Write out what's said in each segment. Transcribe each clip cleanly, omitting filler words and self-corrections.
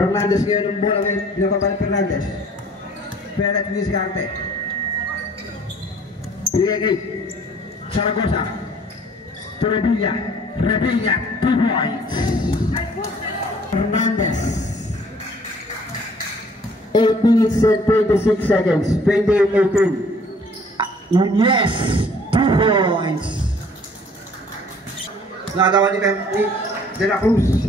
Fernandez ngayon ng bola ngayon. Pinapapa ni Fernandez. Peret ni Sigarte. Pinigay. Zaragoza. To Revilla. Revilla. 2 points. Fernandez. 8 minutes and 26 seconds. 28-18. Nunez. 2 points. Nagawa ni De La Cruz.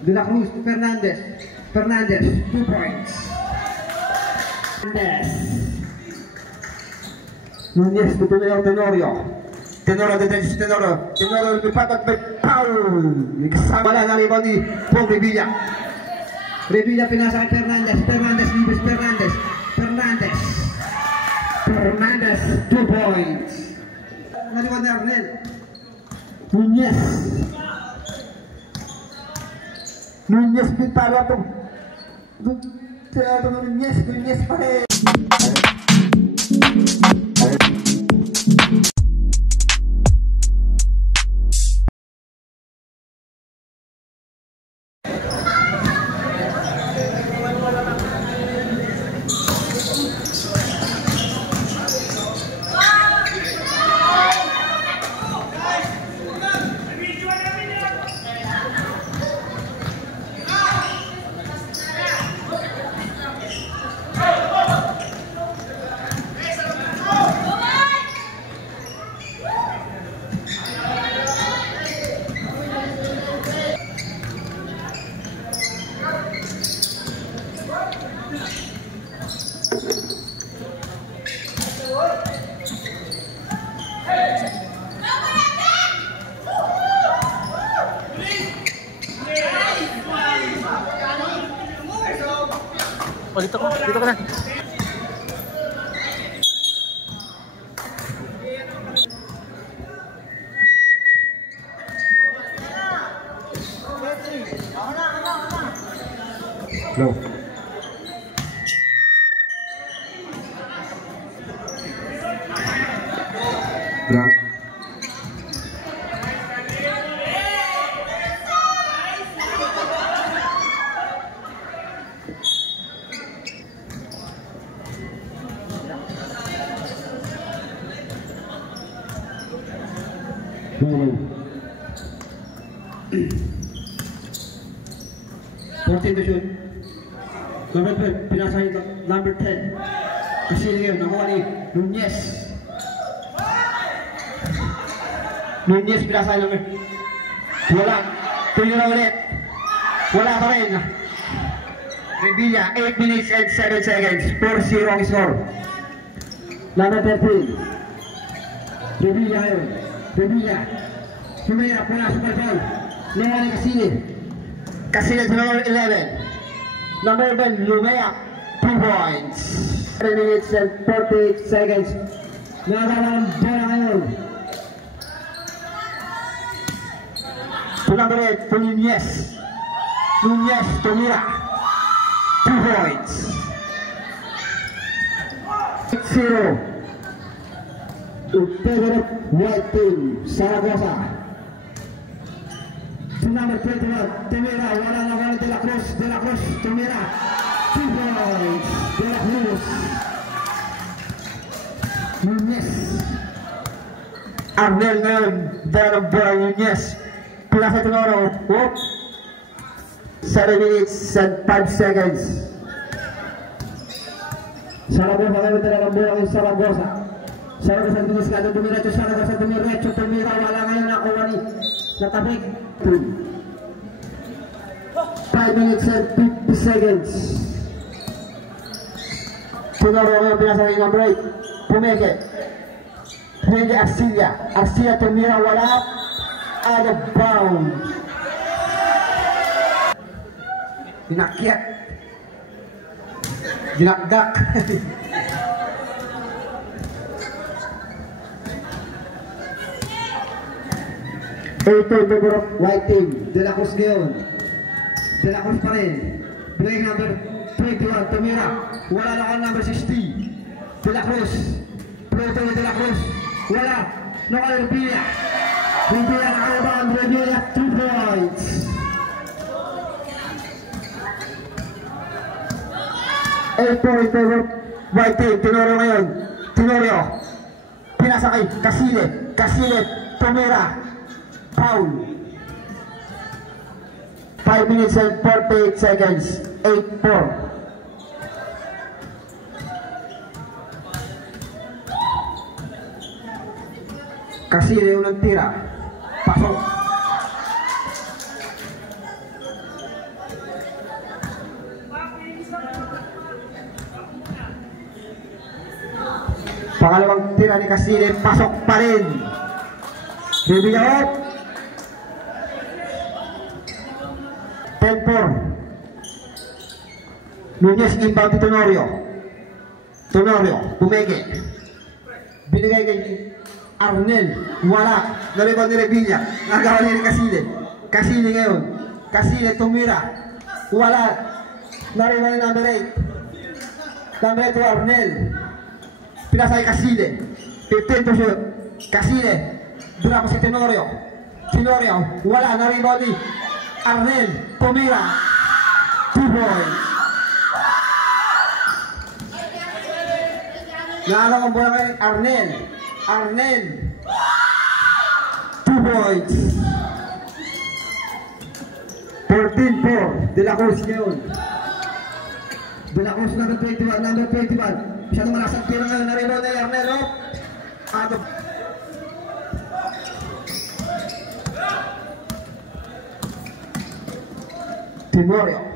De La Cruz. Fernandez. Fernandez. 2 points. Fernandez. Nunez. Tutuloy ang Tenorio. Tenorio detention. Tenorio. Tenorio lumipat by foul. Kasama lang ang rebound ni Pong Revilla. Revilla pinasa kay Fernandez. Fernandez. Libes Fernandez. Fernandez. Fernandez. 2 points. Naliwan ni Arnel. Nunez. Nunez pitara to. Nunez pa rin. Oh, dito ka na. Low. Drunk. Fourteen to shoot. Number 12, pinasahin ka. Number 10. Kasi ngayon, nakuha ni Nunez. Nunez, pinasahin namin. Wala. Tuloy na ulit. Wala pa rin. Revilla, 8 minutes and 7 seconds. 4-0 ang score. Number 13. Revilla ngayon. Revilla. Sumaya, pula, super foul. Lewa ni Casile. Casile sa number 11. Number 11, Lumea. 2 points. 3 minutes and 48 seconds. Nagawa ng bola ngayon. To number 8, to Nunez. Nunez, tumira. 2 points. 8-0. To favorite white team, Zaragoza. To number 21, tumira. Wala na wala De La Cruz. De La Cruz, tumira. 2 points. De La Cruz. Nunez. Arnel ngayon. Dahil ang bola Nunez. Pinasa Tenorio. 7 minutes and 5 seconds. Zaragoza ngayon talaga ang bola ng Zaragoza. Zaragoza tumiskado. Tumiretso. Zaragoza tumiretso. Tumira. Wala ngayon nakuha ni Natabig. 5 minutes and 50 seconds. Tenorio ngayon pinasa ng number 8. Pumeke. Pumeke Arcilla. Arcilla tumira. Wala. Out of bounds. Dinakyat. Dinakdak. Ito, number of white team. De La Cruz ngayon. De La Cruz pa rin. Playing number 21, tumira. Wala lang ang number 60. De La Cruz. Pluto ni De La Cruz. Wala. Nakala Revilla. Revilla nakalaban. Revilla 2 points. 8-4 in favor of white team. Tenorio ngayon. Tenorio. Pinasakay. Casile. Casile. Tumira. Foul. 5 minutes and 48 seconds. 8-4. Casile unang tira. Pasok. Pangalawang tira ni Casile, pasok pa rin. Bibigyan out. 10-4. Nunez inbound to Tenorio. Tenorio, bumeke. Binigay kay Arnel. Wala. Nalibang ni Revilla. Nagawa ni Casile. Casile ngayon. Casile tumira. Wala. Nalibang ni number 8. Number 8 to Arnel. Pinasay Casile. 15 to shoot. Casile. Dura pa si Tenorio. Tenorio. Wala. Nalibang ni Arnel. Tumira. 2 points. Naalala ang bola kay Arnel. Arnel. 2 points. 14-4. De La Cruz ngayon. De La Cruz number 21. Number 21. Masyadong malakas ang tira ngayon. Naribaw na Arnel. Out of Tenorio.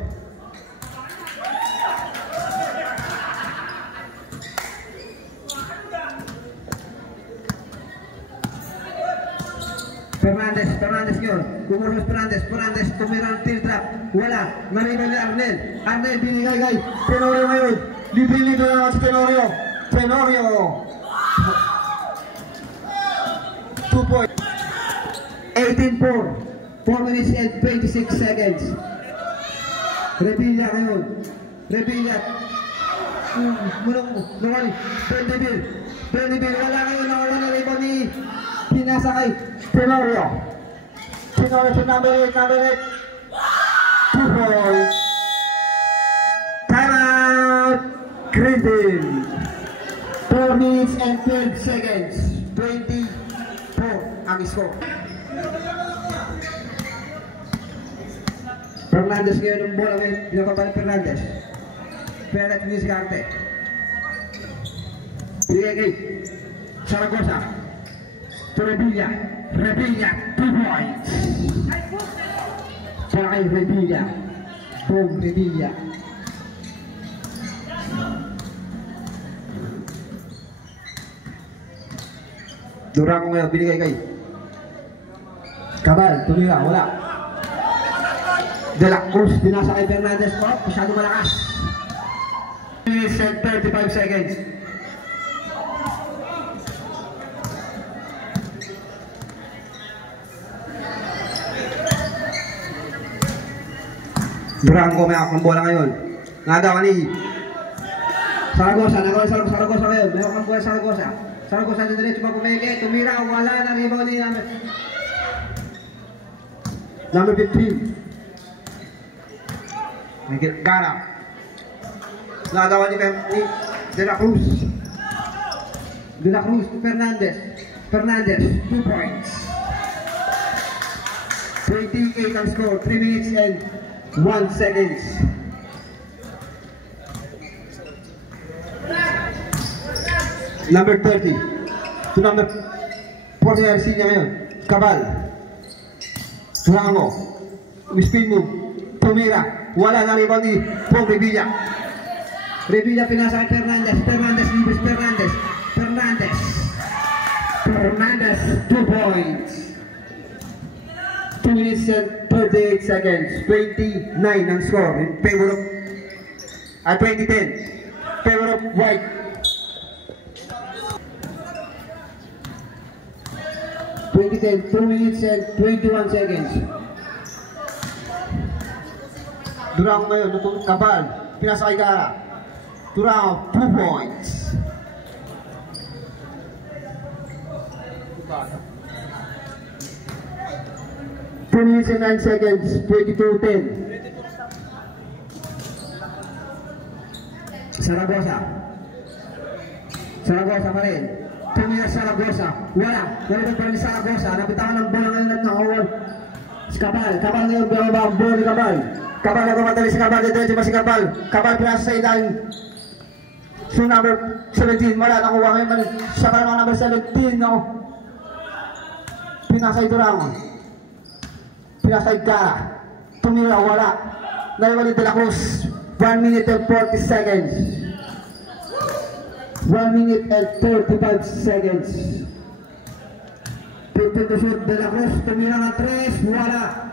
Fernandez yun. Gumurus Fernandez tumira ang tear trap. Wala. Nariban ni Arnel. Arnel binigay kay Tenorio ngayon. Libre-libre naman si Tenorio. Tenorio. 2 points. 18-4. 4 minutes and 26 seconds. Revilla ngayon. Revilla. Mulong. Brandeville. Wala ngayon. Nawala na rin ni pinasa kay Tenorio. Tenorio to number 8. 2 points. Time out. Green team. 4 minutes and 12 seconds. 24 ang score. Fernandez ngayon ang bola ngayon. Pinapabalik Fernandez. Pelet ni Sigarte. Pinigay kay Zaragoza. To Revilla. Revilla, 2 points. Para kay Revilla. Boom, Revilla. Durango ngayon, binigay kay Cabal, tumira, wala. De La Cruz, pinasa kay Fernandez. Masyado malakas. 35 seconds. Durango may akong bola ngayon. Nadawa ni Zaragoza. Nagawa Zaragoza ngayon. May akong bola Zaragoza. Zaragoza na diretso pa pumeke. Tumira. Wala na. Rebound ni number 15. Gara. Nadawa ni De La Cruz. De La Cruz. Fernandez. 2 points. 28 ang score. 3 minutes and 1 seconds. Number 30 to number 40 niya ngayon. Cabal. Durango. Spin move. Tumira. Wala na rebound ni Pong Revilla. Revilla pinasa kay Fernandez. Libres Fernandez. 2 points. 2 minutes and 38 seconds. 29 ang score in favor of 2010. Favor of white. 2010, 2 minutes and 21 seconds. Durango ngayon, nutong Cabal. Pinasa kay Gara. Durango, 2 points. Two minutes and 9 seconds, 22-10. Zaragoza. Zaragoza pa rin. Tumira Zaragoza. Wala. Nalibad pa rin Zaragoza. Napitawan ng bola ngayon at nakawal. Si Cabal. Cabal ngayon. Binababa ang bola ni Cabal. Cabal na kumatali si Cabal. Dito ba si Cabal? Cabal pinasa sa ilalim. So number 17. Wala. Nakuha ngayon. Siya pa naman number 17. No? Pinasay Durango. Pinasay Gara. Tumira. Wala. Nalibad ni De La Cruz. 1 minute and 40 seconds. 1 minute and 35 seconds. 15 to shoot. De La Cruz. Tumira ng 3. Wala.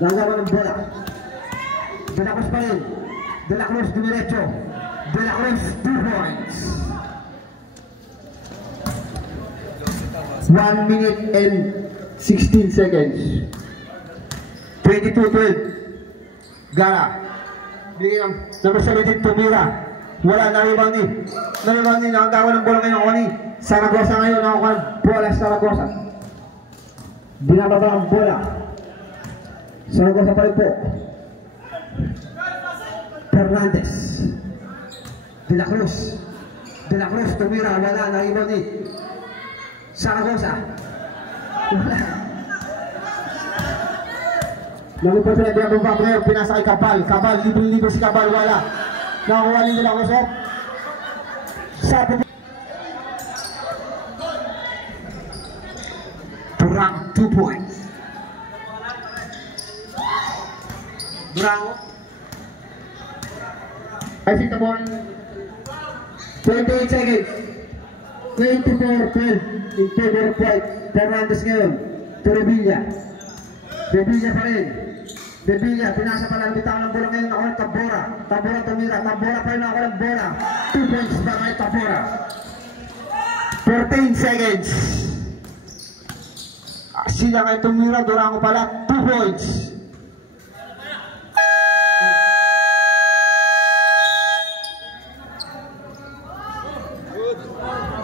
Nagawa ng bola. De La Cruz pa rin. De La Cruz dumiretso. De La Cruz 2 points. 1 minute and 16 seconds. 22-12. Gara. Bigyan ng number 17 Tumira. Wala, naribang ni. Nakagawa ng bola ngayon. Oni. Zaragoza ngayon. Nakakuha ng bola sa Zaragoza. Binababa ang bola. Zaragoza pa rin po. Fernandez. De La Cruz. De La Cruz, Tumira. Wala, naribang ni. Zaragoza. Wala. Nagpo sila bilang bumpa ngayon, pinasa kay Cabal. Cabal, libre-libre si Cabal, wala. Nakakuha din nila kusok. Durango, 2 points. Durango. I think the ball. 28 seconds. 24-12 in favor of White. Fernandez ngayon. Torrevilla. Revilla pa rin. Revilla, pinasa pa lang bitawan ng bola ngayon. Ako ng Tabora. Tabora tumira. Tabora pa rin ako ng bola. 2 points pa kay Tabora. 14 seconds. Sila ngayon tumira. Durango pala. 2 points.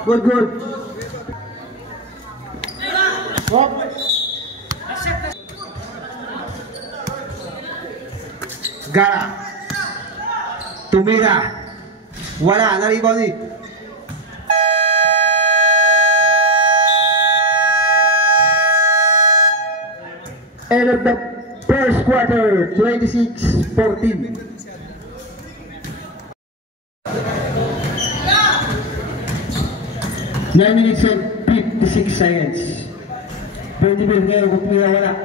Good. Oh. Gara. Tumira. Wala. Naribaw ni. End of the first quarter. 26-14. Nine minutes and 56 seconds. 20 minutes ngayon kung tumira wala.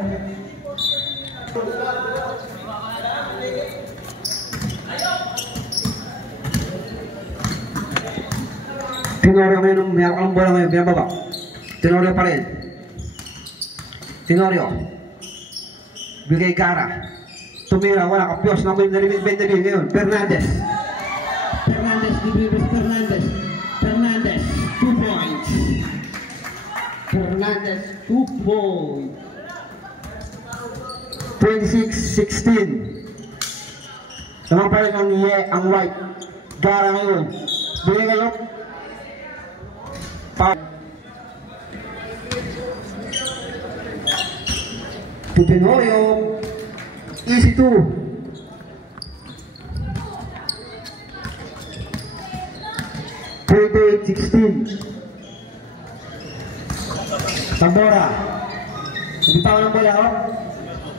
Tenorio ngayon, may akong bola ngayon, binababa. Tenorio pa rin. Tenorio. Bigay Gara. Tumira, wala kapyos. Nalimit Benjamin ngayon. Fernandez. Fernandez, 2 points. Fernandez, 2 points. 26-16. Naman pa rin ang White. Gara ngayon. Bigay kayo. Tenorio. Easy 2. Grade 16. Tabora. Bitawan ng bola, oh.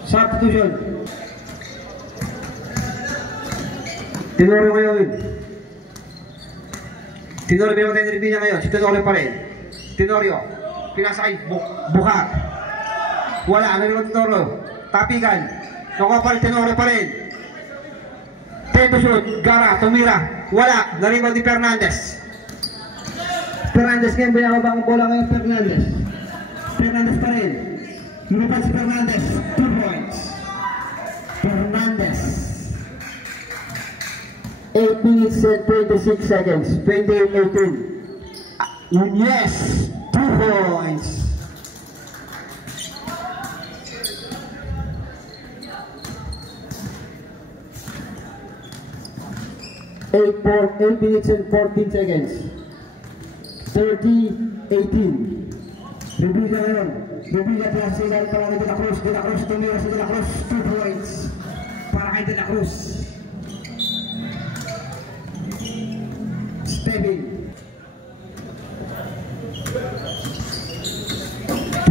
Substitution. Tenorio ngayon. Tenorio binabagay ng Revilla ngayon. Si Tenorio pa rin. Tenorio. Pinasa kay Bukar. Wala. Ano naman Tenorio? Tapikan. Nakuha pa rin Tenorio pa rin. 10 to shoot. Gara. Tumira. Wala. Nariban ni Fernandez. Fernandez ngayon, binababa ang bola ngayon Fernandez. Fernandez pa rin. Lumipad si Fernandez. 2 points. Fernandez. 8 minutes and 26 seconds. 28-18. Yes! 2 points. 8 minutes and 14 seconds. 30-18. Revilla ngayon. Revilla plus sigal para kay De La Cruz. De La Cruz tumira si De La Cruz. 2 points para kay De La Cruz. Steven.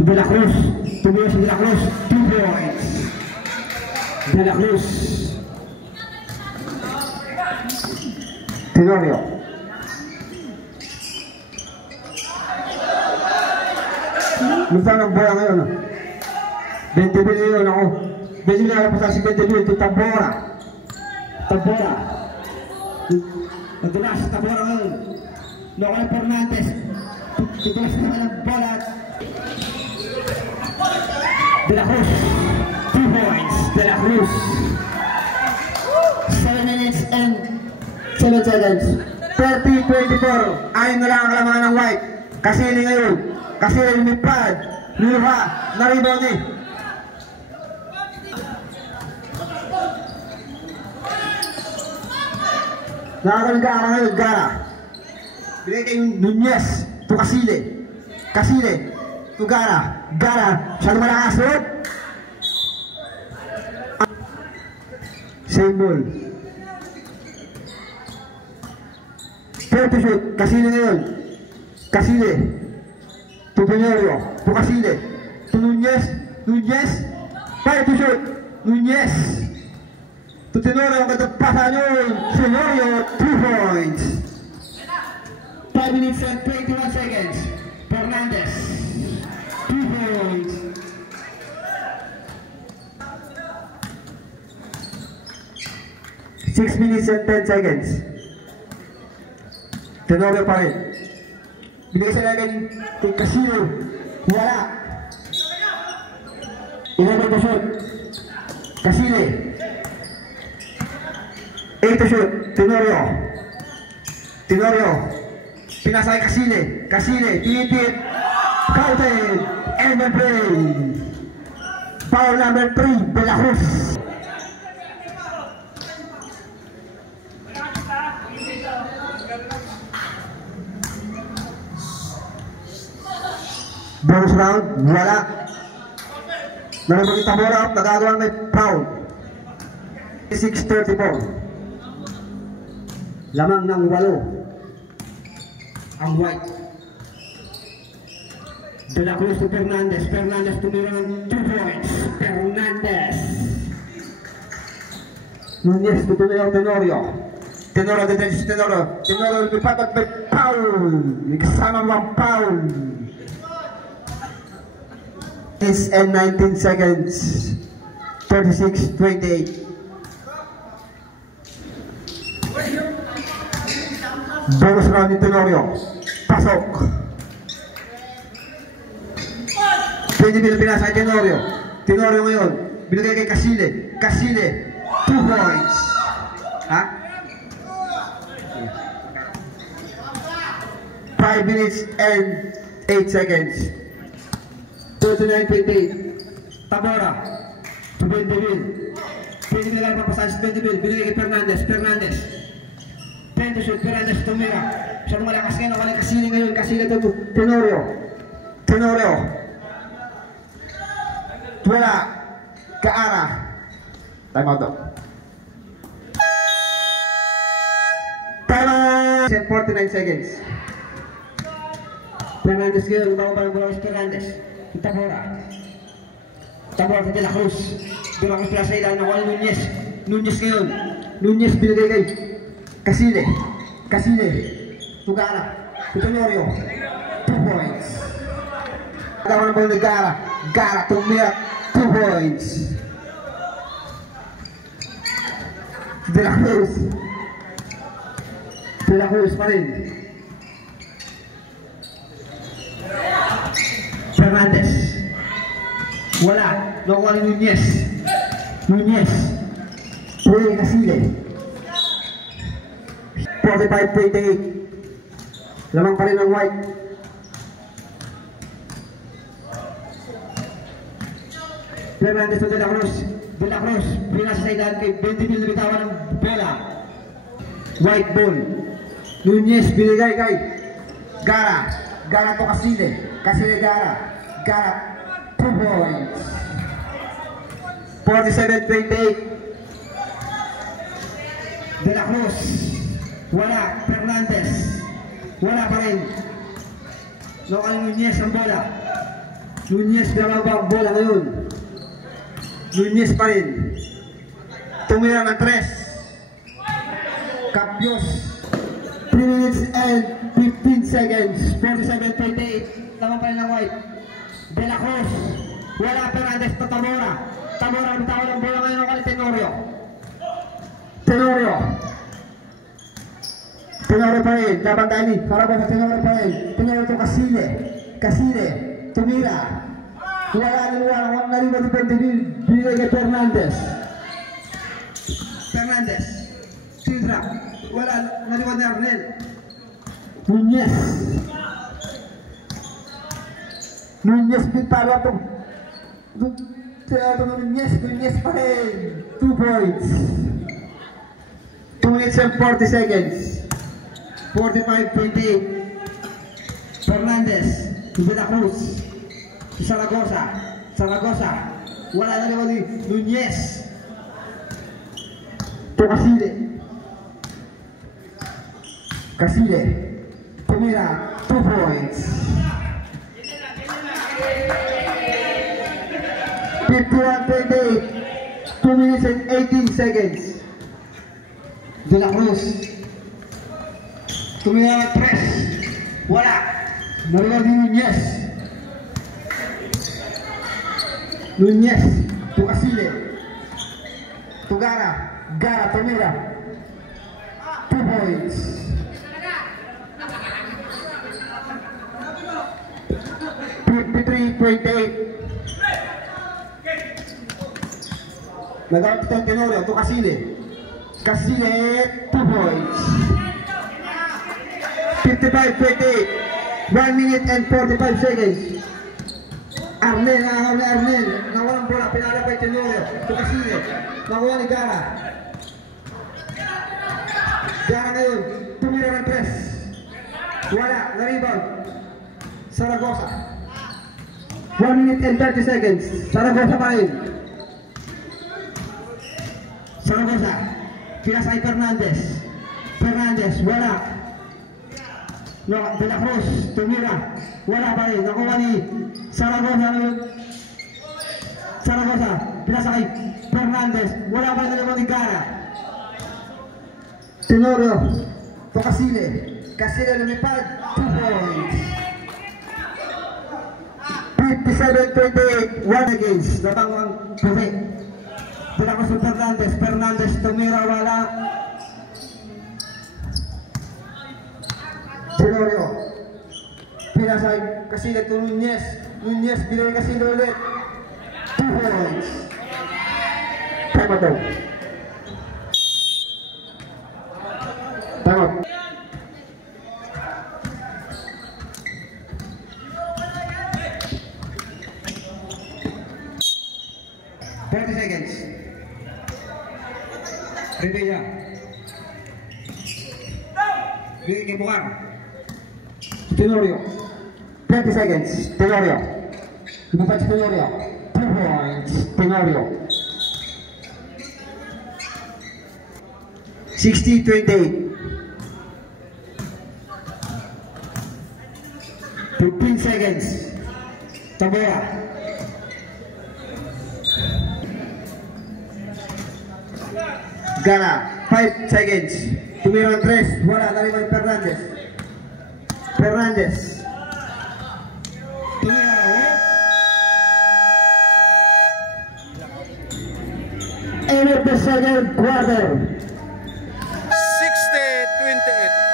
De La Cruz tumira si De La Cruz. 2 points. De La Cruz. Tenorio. Lupa ng bola ngayon. 20 billion ako. 20 billion ako sa si 20 billion. Ito Tabora. Tabora. Nadulas sa Tabora ngayon. Noel Fernandez. Tutulas naman ang bola. De La Cruz. 2 points. De La Cruz. 7 minutes and 7 seconds. 30-24. Ayun na lang ang kalamangan ng white. Kasili ngayon. Kasili lumipad. Luha. Na-rebound eh. Nakakaligara ngayon. Gara. Binigay kay Nunez. To Kasili. Kasili. To Gara. Gara. Siya lumalakas doon. Same ball. Fair to shoot. Kasili ngayon. Kasili. To Tenorio. To Kasili. To Nunez. Nunez. Fair to shoot. Nunez. To Tenorio. Ang ganda pasa yun. Tenorio. 2 points. 5 minutes and 21 seconds. Fernandez. 2 points. Six minutes and 10 seconds. Tenorio pa rin. Binigay sa lagay kay Casino. Wala. 11 to shoot. Casile. 8 to shoot. Tenorio. Tenorio. Pinasa kay Casile. Casile. Tinipit. Counted. End of play. Foul number 3. De La Cruz. Bonus round, wala. Naramang Tabora, nagagawa may foul. 6:34. Lamang ng 8 ang white. De La Cruz to Fernandez. Fernandez tumira ng 2 points. Fernandez. Nunez to Tenorio. Tenorio detention si Tenorio. Tenorio lumipat at may foul. Kasama mga foul. Is and 19 seconds. 36-28. Bonus round ni Tenorio. Pasok. 20 mil pinasa kay Tenorio. Tenorio ngayon. Binigay kay Casile. Casile. 2 points. Ha? 5 minutes and 8 seconds. 39-28. Tabora. To Benjamin. Benjamin lang papasahan si Benjamin. Binigay kay Fernandez. Fernandez. 20 shoot. Fernandez tumira. Siya lumalakas ngayon. Wala Casile ngayon. Casile to Tenorio. Tenorio. Wala. Kaara. Time out daw. Time out. 49 seconds. Fernandez ngayon. Bago si Fernandez. Tabora. Tabora sa De La Cruz. De La Cruz pala sa ilan. Nakuha Nunez. Nunez ngayon. Nunez binigay kay Casile. Casile. Tugara. Tenorio. 2 points. Nagawa ng ball ni Gara. Gara tumira. 2 points. De La Cruz. De La Cruz pa rin. Fernandez. Wala. Nakuha ni Nunez. Nunez. Pwede Casile. 45-28. Lamang pa rin ang white. Fernandez to De La Cruz. De La Cruz. Pinasa sa ilan kay 20 mil na bitawan ng bola. White ball. Nunez binigay kay Gara. Gara to Casile. Casile Gara. Gara. 2 points. 47-28. De La Cruz, wala. Fernandez, wala pa rin. Local Nunez ang bola. Nunez dalawang bola ngayon. Nunez pa rin. Tumira ng 3. Capios, 3 minutes and 15 seconds. 47-28. Tama pa rin ng White. De La Cruz, wala. Fernandez pa Tamora. Tamora ang tao ng bola ngayon ng Tenorio. Tenorio pa rin. Dapat dali. Para ba sa Tenorio pa rin. Tenorio to Casile. Casile. Tumira. Wala naliwa ni Bendebil. Binigay kay Fernandez. Fernandez. Sidra. Wala naliwa ni Arnel. Nunez. Nunez pintalo to. Nunez pa rin. 2 points. 2 minutes and 40 seconds. 45-28. Fernandez. De La Cruz. Zaragoza. Wala na naman ni Nunez. To Casile. Tumira. 2 points. 51-28. 2 minutes and 18 seconds. De La Cruz. Tumira ng 3. Wala. Narinig ni Nunez. Nunez. To Casile. To Gara. Tumira. 2 points. 53-28. Nagawin ito ang Tenorio. To Casile. Casile, 2 points. 55-28. 1 minute and 45 seconds. Arnel, nawalang bola, pinala pa yung Tenorio. To Casile. Nakuha ni Gara. Gara ngayon, tumira ng 3. Wala, na-rebound. Zaragoza. 1 minute and 30 seconds. Zaragoza pa rin. Zaragoza. Pinasa kay Fernandez, wala. De La Cruz, tumira. Wala pa rin. Nakuha ni Zaragoza. Pinasa kay Fernandez. Wala pa rin naman ni Gara. Tenorio. To Casile. Casile lumipad. 2 points. 57-28. 1 against. Natangwang Puhe. De La Cruz Fernandez. Tumira. Wala. Tenorio. Pinasay Casile to Nunez. Binigay Casile ulit. 2 points. Time out. Time out. Seconds. Revilla. Bigay kay Bukar. Tenorio. 20 seconds. Tenorio. Lumipad si Tenorio. 2 points. Tenorio. 60-28. 15 seconds. Tabora. Gara, 5 seconds. Tumira ng 3. Wala, naliman Fernandez. Tumira, end of the second quarter. 60-28.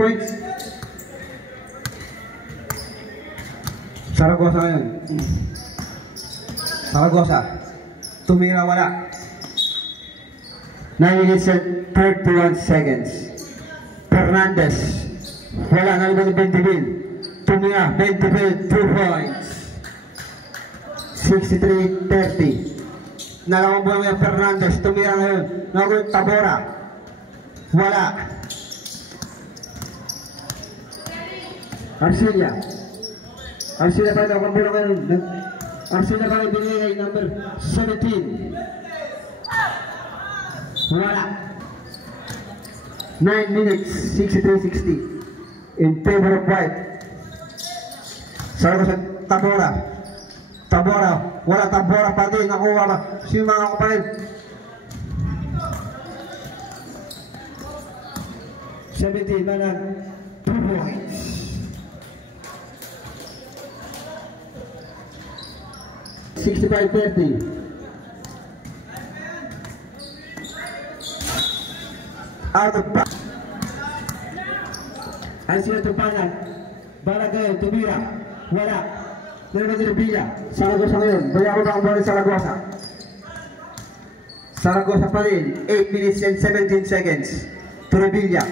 Points. Zaragoza ngayon. Tumira, wala. 9 minutes and 31 seconds. Fernandez. Wala, naliman ni Bendebil. Tumira, Bendebil, 2 points. 63-30. Nalaman po naman yung Fernandez. Tumira ngayon. Nakakuha Tabora. Wala. Arcilla. Arcilla pa rin ako muna ngayon. Arcilla pa rin binigay number 17. Wala. 9 minutes, 63-60 in favor of white. Sabi ko sa Tabora. Tabora. Wala Tabora pa din. Nakuha ba? Sino mga ako pa rin? 17 manag 2 points. $65.30. Out of bounds. Ay sila tumpanan. Barangay, tumira. Wala. Meron din Villa. Saragosa ngayon. Baya ko ba ang bola Saragosa? Saragosa pa rin. 8 minutes and 17 seconds. To Revilla.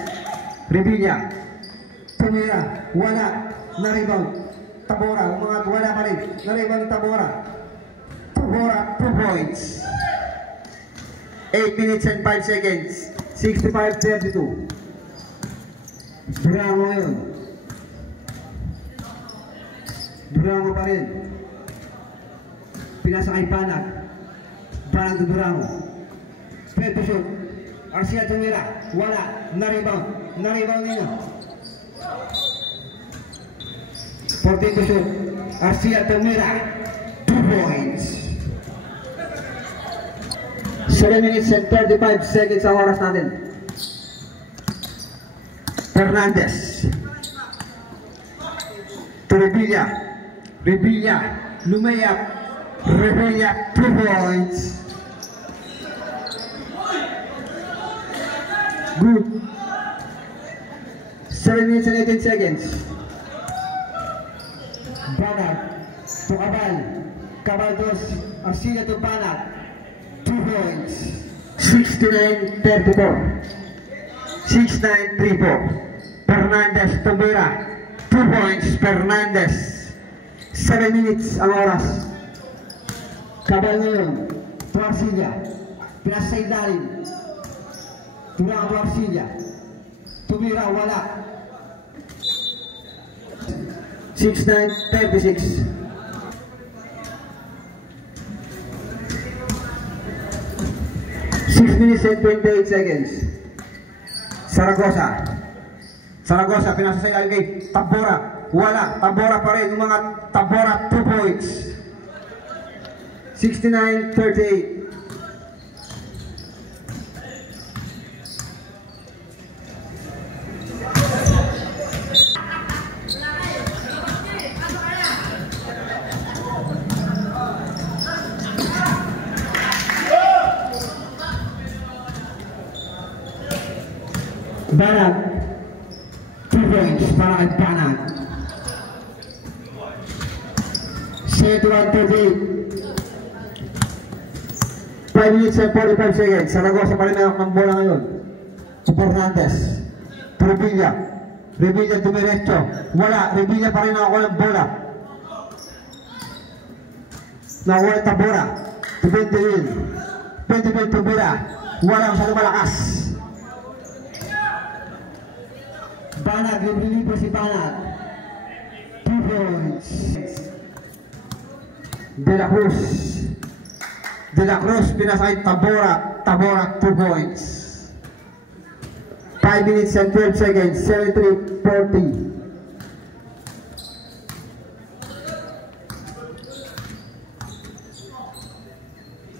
Revilla. Tumira. Wala. Na-rebound. Tabora. Mga wala pa rin. Na-rebound Tabora. Tabora. 2 points. 8 minutes and 5 seconds. 65-32. Durango ngayon. Durango pa rin. Pinasa kay Panag. Panag to Durango. Pwede to shoot. Arcia tumira. Wala. Na-rebound. Na-rebound nila. 14 to shoot. Arcia tumira. 2 points. 7 minutes and 35 seconds ang oras natin. Fernandez. To Revilla. Revilla. Lumayap. Revilla. 2 points. Good. 7 minutes and 18 seconds. Banat. To Cabal. Cabal dos. Arcilla to Banat. 2 points. 69-34. 6-9-3-4. Fernandez Tumira. 2 points. Fernandez. 7 minutes ang oras. Cabal ngayon. To Arcilla. Pinasa sa ilalim. Turang to Arcilla. Tumira. Wala. 6-9-36. 6 minutes and 28 seconds. Saragosa. Saragosa, pinasa sa ilalim kay Tabora. Wala. Tabora pa rin. Yung mga Tabora, 2 points. 69-38. Banag, 2 points para kay Banag. 71-38. 5 minutes and 45 seconds. Saragosa pa rin ang bola ngayon. To Fernandez. To Revilla. Revilla dumiretso. Wala. Revilla pa rin nakakuha ng bola. Nakakuha ng Tabora. To Bendelin. Bendelin to Bira. Wala masyadong malakas. Banag, yung reliever si Banag. 2 points. De La Cruz. De La Cruz, pinasakay Tabora. Tabora, 2 points. 5 minutes and 12 seconds. 73-40.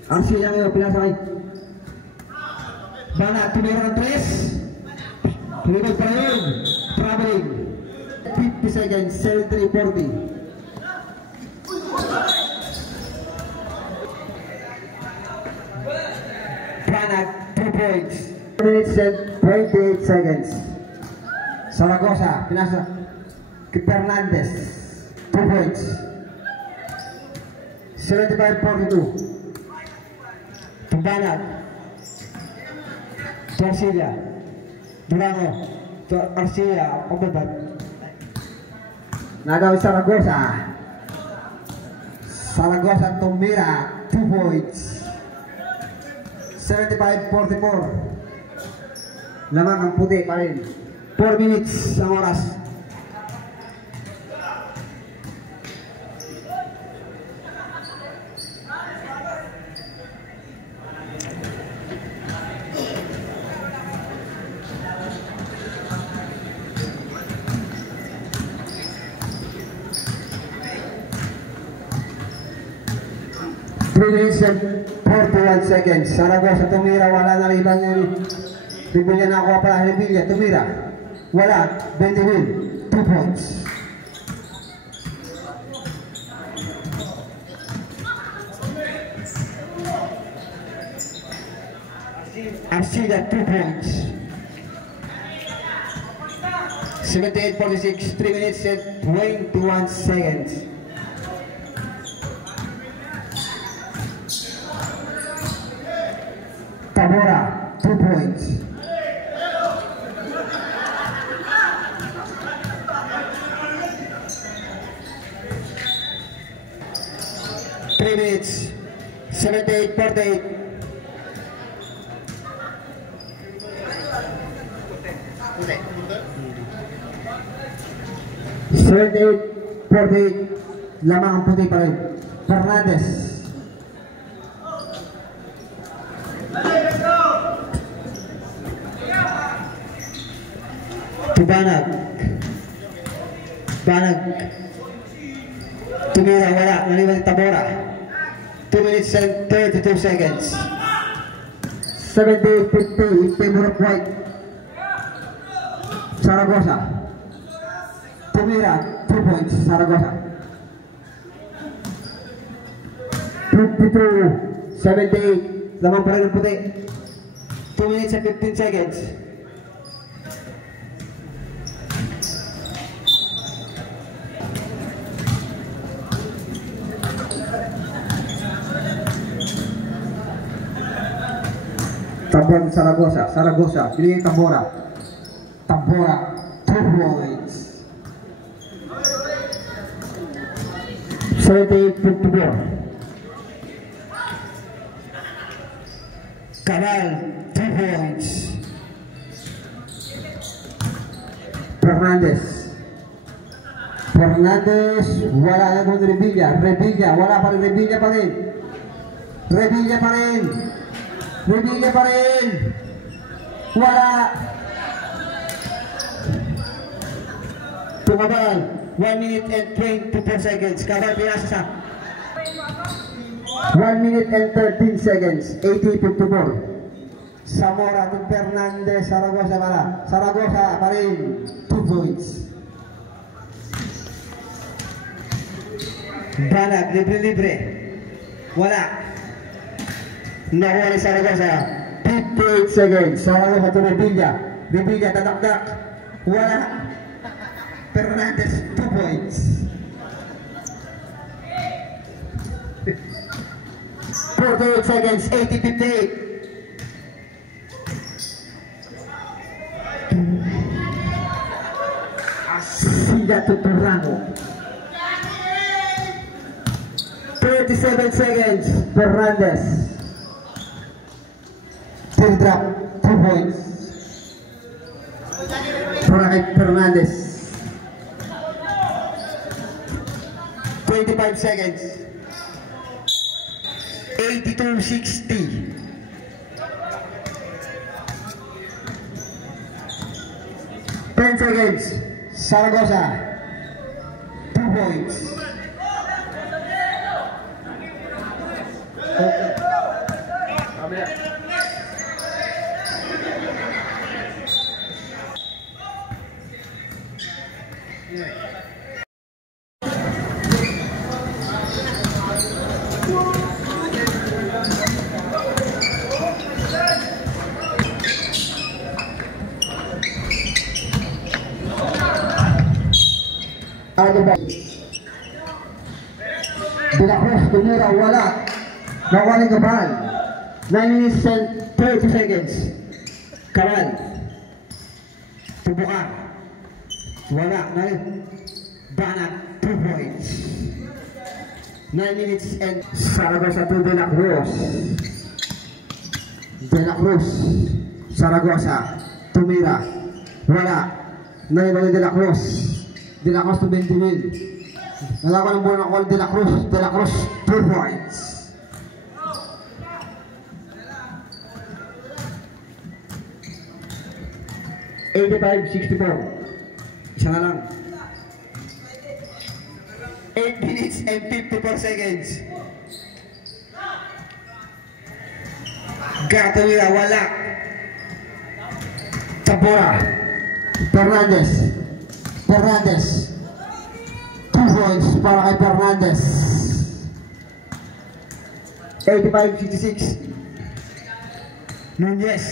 Ang siya ngayon, pinasakay Banag, tumira ng 3. Tumira pa rin. Traveling. 50 seconds. 73-40. Banag, 2 points. 2 minutes and 28 seconds. Saragosa, pinasa kay Fernandez, 2 points. 75-42. Banag, to Arcilla. Durango, to Arcilla. Pagbabat. Nagawin Saragosa. Saragosa tumira, 2 points. 75-44. Lamang ang puti pa rin. 4 minutes ang oras. Minutes and 41 seconds. Saragosa tumira, wala na rin ibang Revilla nakuha pa. Revilla tumira, wala. Bendivil, 2 points. Arcilla, 2 points. 78-46, 3 minutes and 21 seconds. Tabora, 2 points. Three minutes, 78-48. Lamang ang puti pa rin. Fernandez. Banag. Tumira, wala. Naliwan Tabora. 2 minutes and 32 seconds. 78-50 in favor of White. Saragosa. Tumira, 2 points. Saragosa. 52-78. Lamang pa rin ang puti. 2 minutes and 15 seconds. Tabora, Saragosa, pilih Tabora, 2 points. 78-54. Cabal, 2 points. Fernandez, wala na kung Revilla, wala pa rin, Revilla pa rin. Wala. Tumabal. 1 minute and 24 seconds. Kabal pinasa sa 1 minute and 13 seconds. 80-54. Zamora to Fernandez. Saragosa pa rin. 2 points. Banag. Libre. Wala. Nakuha ni Saragosa. 58 seconds. Saragosa to Revilla. Tatakdak. Wala. Fernandez, 2 points. 48 seconds. 80-58. Arcilla to Turano. 37 seconds. Fernandez. Drop, 2 points. Fernandez. 25 seconds. 82-60. 10 seconds. Saragosa. 2 points. De La Cruz, tumira, wala. Nawala yung Cabal. 9 minutes and 30 seconds. Cabal. Tubuka. Wala. Banat, 2 points. 9 minutes and Saragosa to De La Cruz. De La Cruz, Zaragoza, tumira, wala, naibali De La Cruz to 20 win. Nalaman ng buwan ng De La Cruz, 2 points. $85-64. Isa na lang. 8 minutes and 54 seconds. Gatawira, wala. Tabora. Fernandez. 2 points para kay Fernandez. 85-56. Nunez.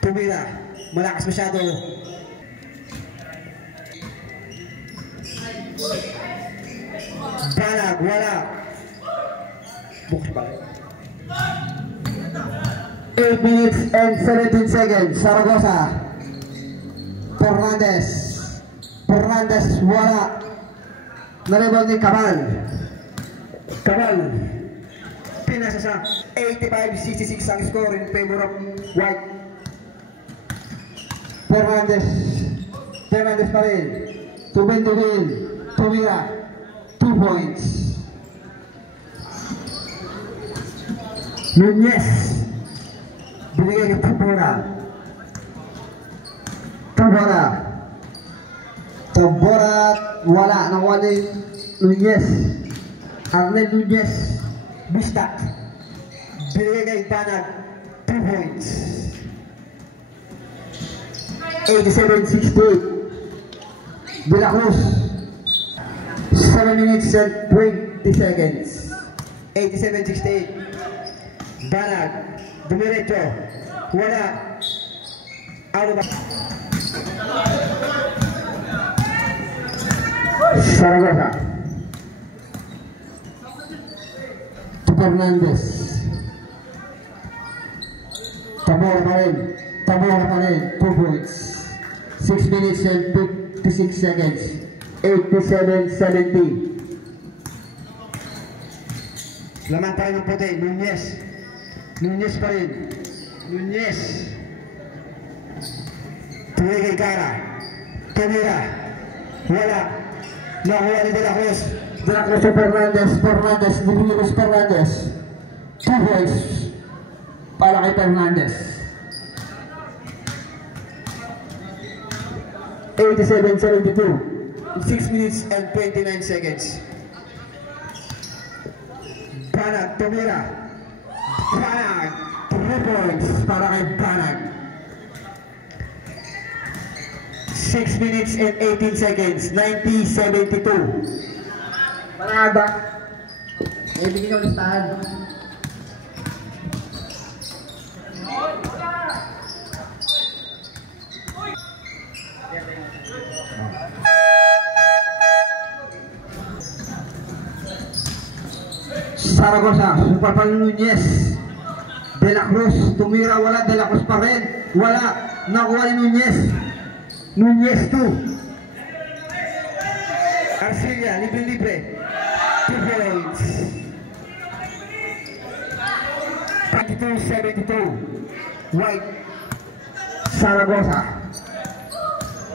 Tumira. Malakas masyado. Balag, wala. Bukas pa. 8 minutes and 17 seconds. Zaragoza. Fernandez, wala. Naribag ni Cabal. Pinasa sa 85-66 ang score in favor of White. Fernandez pa rin. 2-20 win. Tumira. 2 points. Nunez. Binigay kay Tabora. Wala. Nakuha ni Nunez. Arnel Nunez. Bistak. Binigay kay Banag. 2 points. 87-68. De La Cruz. 7 minutes and 20 seconds. 87-68. Banag. Dumiretso. Wala. Out of Zaragoza. Fernandez. Tabora pa rin. 2 points. 6 minutes and 56 seconds. 87-70. Laman pa rin ng puti. Nunez pa rin. Tuloy kay Gara. Tumira. Wala. Nakuha ni De La Cruz. To Fernandez. Fernandez. 2 points para kay Fernandez. 87-72. 6 minutes and 29 seconds. Banag, Tumira. 3 points para kay Banag. 6 minutes and 18 seconds. 90-72. Banag ba? Ibigin nyo listahan. Zaragoza, Superpal Nunez. De La Cruz, tumira, wala. De La Cruz pa rin, wala. Nakuha ni Nunez 2. Arcilla, libre. 2 points. 22-72. White.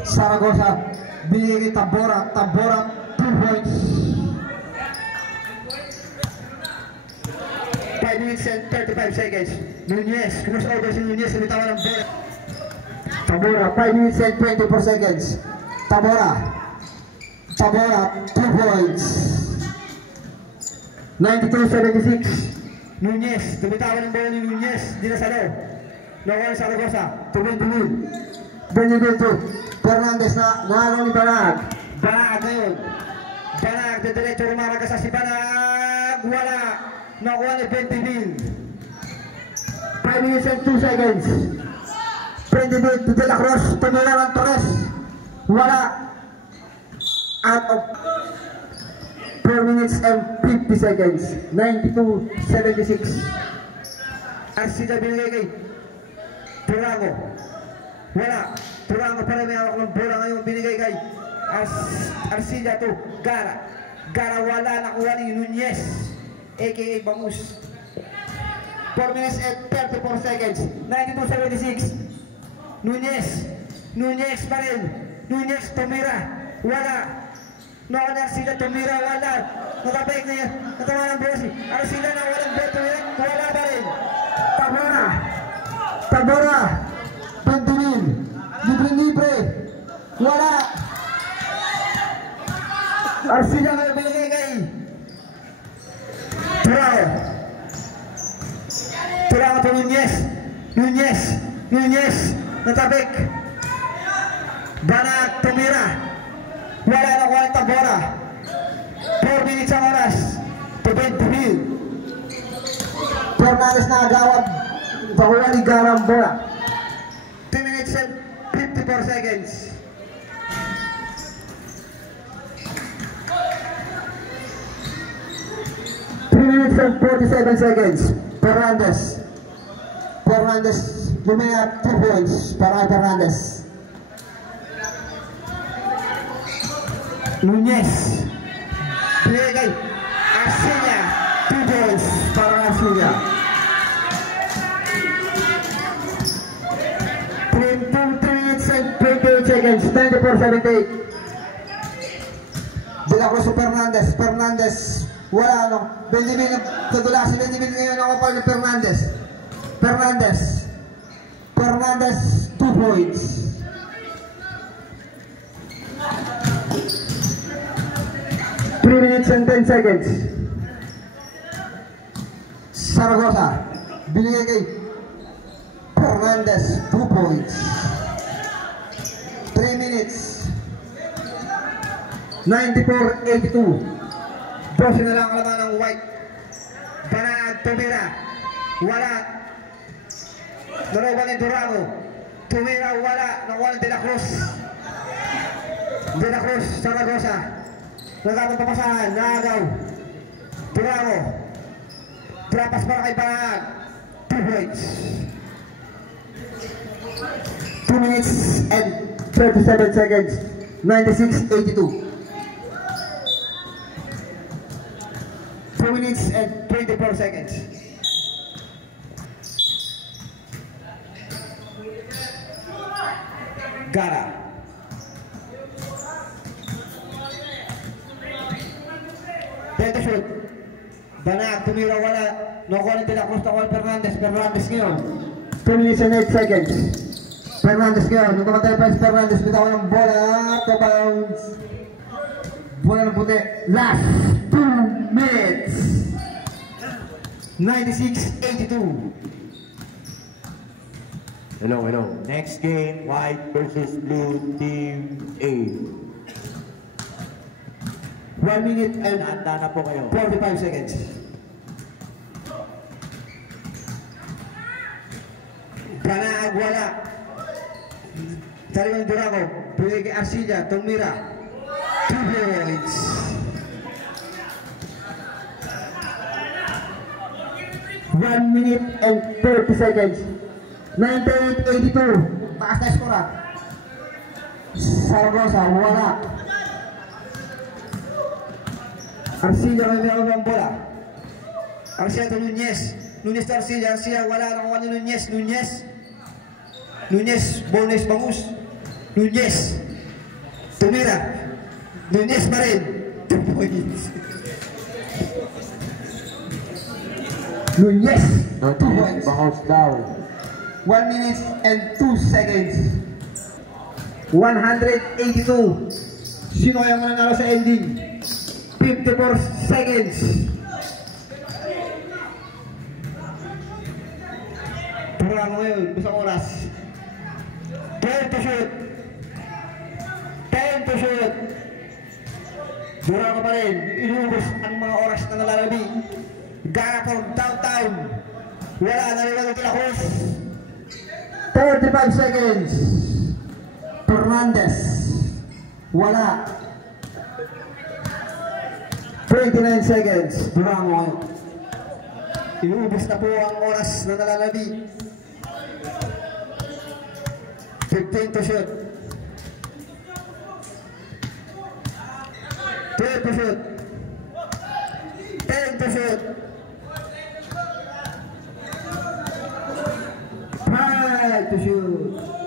Zaragoza, binigay Tabora, 2 points. 5 minutes and 35 seconds. Nunez, crossover si Nunez, lumitawan ng bola. Tabora, 5 minutes and 24 seconds. Tabora, 2 points. 92-76. Nunez, lumitawan ng bola ni Nunez, dinasalo. Nakuha ni Zaragoza, 22. Fernandez na naroon ni Banag. Banag ngayon. Banag, diretso rumaragas sa si Banag. Wala. Nakuha ni 20. 5 minutes and 2 seconds. 20 to De La Cruz. Tumira ng Torres. Wala. Out of 4 minutes and 50 seconds. 92-76. Arcilla binigay kay Turango. Wala. Turango pa rin may hawak ng bola ngayon. Binigay kay Arcilla to Gara. Wala. Nakuha ni Nunez, aka Bangus. 4 minutes and 34 seconds. 92-76. Nunez pa rin. Nunez, tumira. Wala. Nakuha sila, tumira, wala. Nakabalik na yan. Natawa ng Brosi. Arcila na walang beto yan. Wala pa rin. Tabora. Pantunin. Libre. Wala. Arcila na binigay. Turao po Nunez. Natabik. Banat, tumira. Wala na kuha ng Tabora. 4 minutes ang oras. Tubil. Fernandez na agawad. Bakuha ni Garambora. 2 minutes and 54 seconds. Minutes and 47 seconds. Fernandez lumaya 2 points para Fernandez. Nunez binigay Arcila 2 points para Arcila. 3 minutes and 28 seconds. 94-78. De La Cruz Fernandez wala no. Benjamin Kadula si Benjamin ngayon ako pa ng Fernandez 2 points. Three minutes and 10 seconds. Saragosa binigay kay Fernandez 2 points. 3 minutes 94-82. 12 na lang ang laman ng white. Banat, tumira. Wala. Dalawa ni Durango. Tumira, wala. Nakuha ni De La Cruz, Saragosa. Nagkatang papasahan. Naagaw. Durango. Trapas para kay Banat. 2 points. 2 minutes and 37 seconds. 96-82. 2 minutes and 24 seconds. Gara. Tento shoot. Banat, tumira, wala. Nakuha ni De La Cruz, nakuha Fernandez ngayon. 2 minutes and 8 seconds. Fernandez ngayon. Nung kamatay pa si Fernandez, bitaw ng bola. 2 bounds. Bola ng puti. Last 2 minutes. 96-82. Hello. Next game, white versus blue, team A. 1 minute and handa na po kayo. 45 seconds. Banag, wala. Taliban Durango. Pwede kay Arcila, tumira. 2 points. 1 minute and 30 seconds. 98-82. Taas na skora. Saragosa, wala. Arcila may meron ng bola. Arcila to Nunez to Arcila, wala. Nakuha ni Nunez, bonus bangus. Nunez, tumira. Nunez pa rin. 2 points. Nunez, 2 points. Bangus daw. 1 minute and 2 seconds. 182. Sino kaya mananalo sa ending? 54 seconds. Turang ngayon, isang oras. 10 to shoot. Durang pa rin. Inubos ang mga oras na nalalabi. Gara for downtown. Wala, nalilang ang Cruz. 35 seconds. Fernandez. Wala. 29 seconds. Durango. Inubos na po ang oras na nalalabi. 15 to shoot. 12 to shoot. 10 to shoot. to shoot.